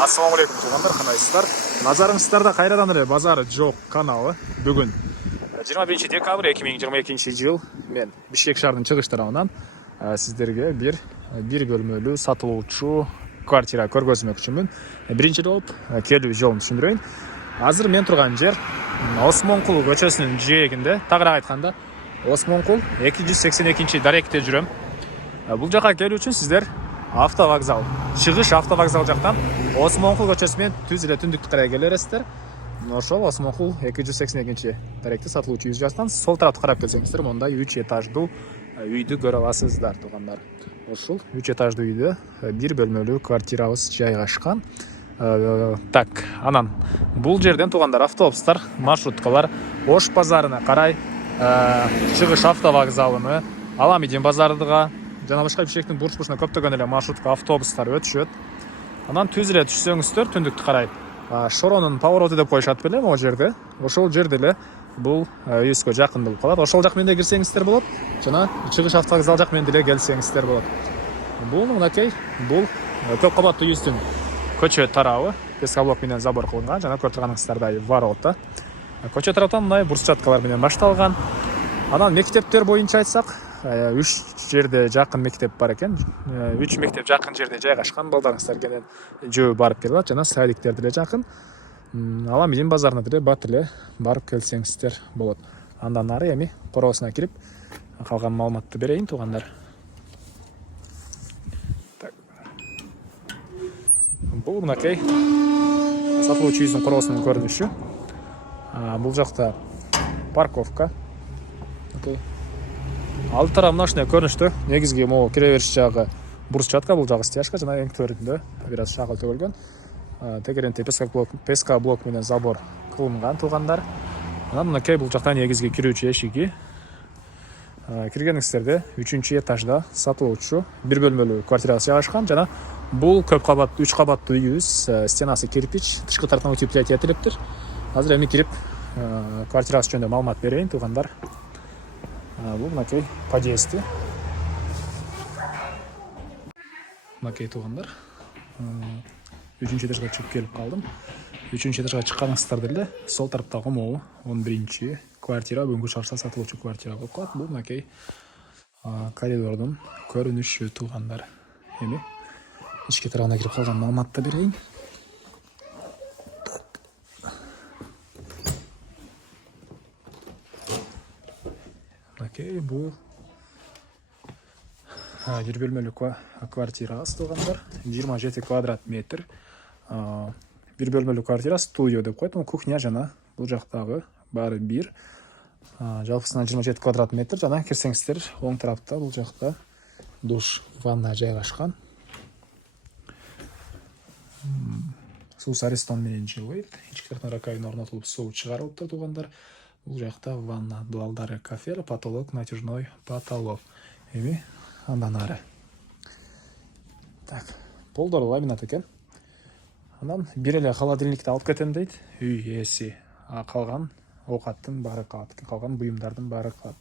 Ассалаумағалейкум туғандар, қандайсыздар? Назарыңыздарда қайрадан эле базары жоқ каналы. Бүгін 21 декабрь 2022 жыл мен Бишкек шаарынын чыгыш тарабынан сиздерге бир бөлмөлүү сатылуучу квартира көргөзмөкчүмүн. Биринчи болуп келүү жолун түшүндүрөйүн. Азыр мен турган жер Осмонкул көчөсүнүн жээгинде, тагыраак айтканда Осмонкул 282 даректе жүрөм. Бул жака келүү үчүн сиздер автовокзал, чыгыш автовокзал жактан Осмонкул көчөсүнөн түз эле түндүктү карай келе бересиздер. Ошол Осмонкул 282 даректе сатылуучу үй жактан сол тарапты карап келсеңиздер, мондай 3 этаждуу үйдү көрө аласыздар тугандар. Ушул 3 этаждуу үйдө бир бөлмөлүү квартирабыз жайгашкан. Так, анан бул жерден тугандар автобустар, маршруткалар Ош базарына карай, чыгыш автовокзалыны, Аламидин базарыга жана башка Бишкектин бурч-бурчуна көптөгөн эле маршрутка автобустар өтүшөт. Анан түз эле түшсөңүздөр түндүктү карай Шоронун повороту деп коюшат белем, ал жерде. Ошол жерде эле бул үйүбүзгө жакын болуп калат. Ошол жак менен кирсеңиздер болот, жана чыгыш автовокзал жак менен деле келсеңиздер болот. Бул мынакей, бул көп кабаттуу үйүбүздүн көчө тарабы, пескоблок менен забор кылынган, жана көрүп турганыңыздардай ворота. Көчө тараптан мындай бурчаткалар менен башталган. Анан мектептер боюнча айтсак, 3 жерде жакын мектеп бар экен. 3 мектеп жакын жерде жайгашкан. Балдарыңыздар кенен жөө барып келе алат, жана садиктер деле жакын. Аламидин базарына деле бат эле барып келсеңиздер болот. Андан ары эми короосуна кирип калган маалыматты берейин тугандар. Бул мынакей сатылуучу үйдүн короосунун көрүнүшү. Бул жакта парковка. Алды тарабы мына ушундай көрүнүштө. Негизги могу кире бериш жагы бурчатка, бул жагы стяжка, жана эң төрүндө бир аз шагыл төгүлгөн. Тегеренте пескоблок менен забор кылынган тугандар. Анан мынакей бул жакта негизги кирүүчү эшиги. Киргениңиздерде 3-этажда сатылуучу бир бөлмөлүү квартирабыз жайгашкан, жана бул көп кабаттуу 3 кабаттуу үйүбүз, стенасы кирпич, тышкы тараптан утеплять этилиптир. Азыр эми кирип квартирабыз жөнүндө маалымат берейин тугандар. Бул мынакей подъезди. Мынакей тугандар. 3-этажга чыгып келип калдым. 3-этажга чыкканыңыздарда эле сол тараптагы могу 11-чи квартира, бүгүнкү чыгышта сатылуучу квартира болуп калат. Бул мынакей коридордун көрүнүшү тугандар. Эми ички тарабына кирип калган маалыматты берейин. Мынакей бул бир бөлмөлүү квартирабыз тугандар. 27 квадрат метр. Бир бөлмөлүү квартира, студио деп коет. Кухня жана бул жактагы баары бир. Жалпысынан 27 квадрат метр, жана кирсеңиздер оң тарапта бул жакта душ, ванна жайгашкан. Суу Аристон менен жылыйт. Ички тараптан раковина орнотулуп, суу чыгарылыптыр тугандар. Бул жакта ванна, дуалдары, кафе, потолок, натяжной потолок. Эми андан ары. Так, полдор ламинат экен. Анан бир эле холодильникти алып кетем дейт. Үй ээси. Калган оокаттын баары калат, калган буюмдардын баары калат.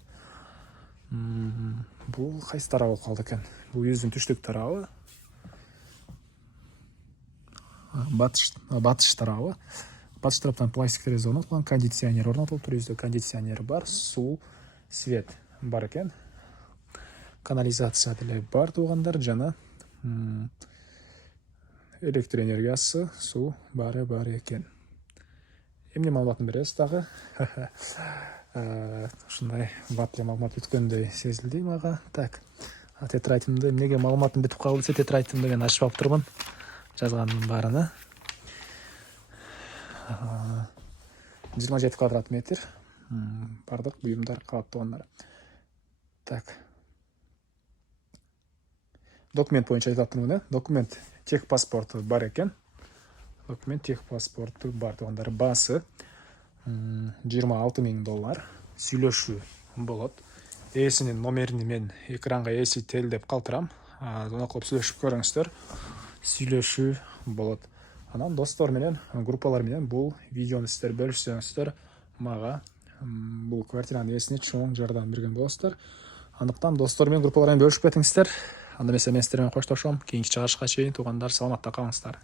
Бул кайсы тарабы болуп калды экен? Бул үйүбүздүн түштүк тарабы. Батыш тарабы. Батыш тараптан пластик терезе орнотулган, кондиционер орнотулуптур. Үйүбүздө кондиционер бар, суу, свет бар экен. Канализация деле бар тугандар, жана электр энергиясы, суу баары бар экен. Эмне маалыматын беребиз дагы? Ушундай бат эле маалымат бүткөндөй сезилди мага. Так, тетрадьымды эмнеге маалыматын бүтүп калды десе, тетрадьымды мен ачып алып турмун. Жазганымдын баарына. 27 квадрат метр. Бардык буюмдар калат тугандар. Так. Документ боюнча айтып атырмын, документ техпаспорту бар экен. Документ техпаспорту бар тугандар. Баасы $26,000. Сүйлөшүү болот. Ээсинин номерин мен экранга ээси телдеп калтырам. Жана кылып сүйлөшүп көрүңүздөр. Сүйлөшүү болот. Анан достор менен, группалар менен бул видеону сиздер бөлүшсөңүздөр, мага бул квартиранын ээсине чоң жардам берген болосуздар. Андыктан достор менен, группалар менен бөлүшүп кетиңиздер. Анда эмесе мен сиздер менен коштошом. Кийинки чыгарышка чейин тугандар, саламатта калыңыздар.